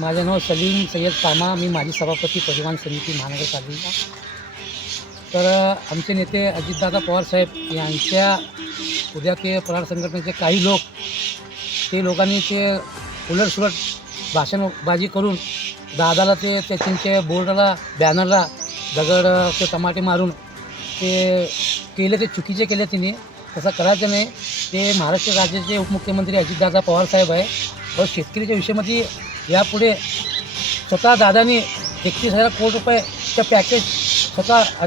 माझं नाव सलीम सय्यद कामा. मी माजी सभापती परिवहन समिती महानगरपालिका. तर आमचे नेते अजितदादा पवारसाहेब यांच्या उद्या ते प्रहार संघटनेचे काही लोक ते लोकांनी ते उलटसुलट भाषणबाजी करून दादाला ते त्यांच्या बोर्डाला बॅनरला दगड ते टमाटे मारून ते केले ते चुकीचे केले तिने. तसं करायचं नाही. ते महाराष्ट्र राज्याचे उपमुख्यमंत्री अजितदादा पवारसाहेब आहे. व शेतकरीच्या विषयामध्ये यापुढे स्वतः दादानी एकतीस हजार कोटी रुपयेचं पॅकेज स्वतः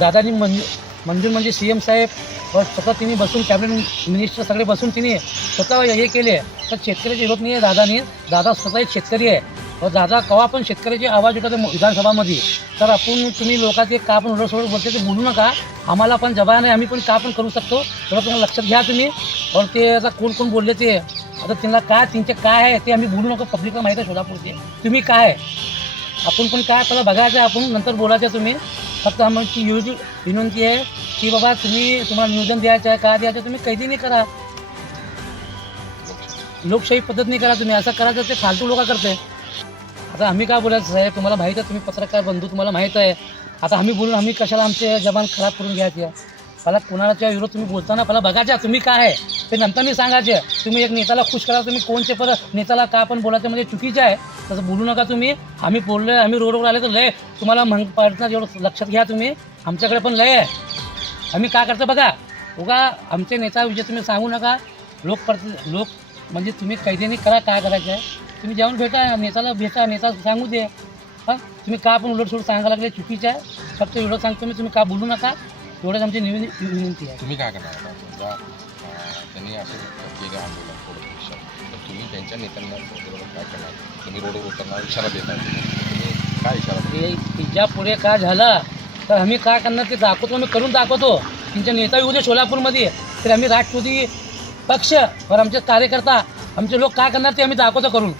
दादानी मंजूर मंजूर म्हणजे सी एम साहेब व स्वतः तिने बसून कॅबिनेट मिनिस्टर सगळे बसून तिने स्वतः हे केले. तर शेतकऱ्याचे विरोध नाही आहे दादानी. दादा स्वतः एक शेतकरी आहे. व दादा कवा पण शेतकऱ्याची आवाज उठवते विधानसभामध्ये. तर आपण तुम्ही लोकांचे का पण उलटसोलट बोलते ते बोलू नका. आम्हाला पण जबान आहे आम्ही पण का पण करू शकतो? थोडं तुम्हाला लक्षात घ्या तुम्ही. और ते आता कोण कोण बोलले ते? आता त्यांना काय त्यांचे काय आहे ते आम्ही बोलू नको पब्लिकला माहीत आहे शोधापूरचे तुम्ही काय आहे? आपण पण काय पहिला बघायचं आपण नंतर बोलायचं आहे तुम्ही. फक्त आमची एवढी विनंती आहे की बाबा तुम्ही तुम्हाला नियोजन द्यायचं आहे का द्यायचं आहे, तुम्ही कैदीने करा. लोकशाही पद्धत नाही करा तुम्ही असं करायचं ते फालतू लोक करते आता आम्ही काय बोलायचं साहेब तुम्हाला माहीत आहे तुम्ही पत्रकार बंधू तुम्हाला माहीत आहे. आता आम्ही बोलून आम्ही कशाला आमचे जबान खराब करून घ्यायचे? मला कुणाच्या विरोध तुम्ही बोलताना मला बघायच्या तुम्ही काय आहे. ते नंतर मी सांगायचे. तुम्ही एक नेत्याला खुश करा तुम्ही कोणचे परत नेत्याला का पण बोलायचं म्हणजे चुकीचं आहे. तसं बोलू नका तुम्ही. आम्ही बोललो आहे आम्ही रोडवर आले तर लय तुम्हाला मग पडणार एवढं लक्षात घ्या तुम्ही. आमच्याकडे पण लय आहे. आम्ही काय करतो बघा. उगा आमचे नेता विषय तुम्ही सांगू नका. लोक लोक म्हणजे तुम्ही कैद्याने करा काय करायचं आहे. तुम्ही जाऊन भेटा नेताला भेटा नेता सांगू दे. हां? तुम्ही का पण उलट सोड सांगायला लागले चुकीचं आहे. फक्त एवढं सांगतो मी तुम्ही का बोलू नका. एवढंच आमची निवि विनंती आहे. तुम्ही काय करणार आता? समजा अं, त्यांनी असं केलं आंदोलन थोडं तर तुम्ही त्यांच्या नेत्यांना बरोबर काय करणार? तुम्ही रोडवर उतरणार इशारा देणार? तुम्ही काय इशारा देणार? तिच्या पुढे काय झालं तर आम्ही काय करणार ते दाखवतो आम्ही करून दाखवतो. तुमच्या नेता येऊ दे सोलापूरमध्ये तर आम्ही राष्ट्रवादी पक्ष वर आमचे कार्यकर्ता आमचे लोक काय करणार ते आम्ही दाखवतो करून.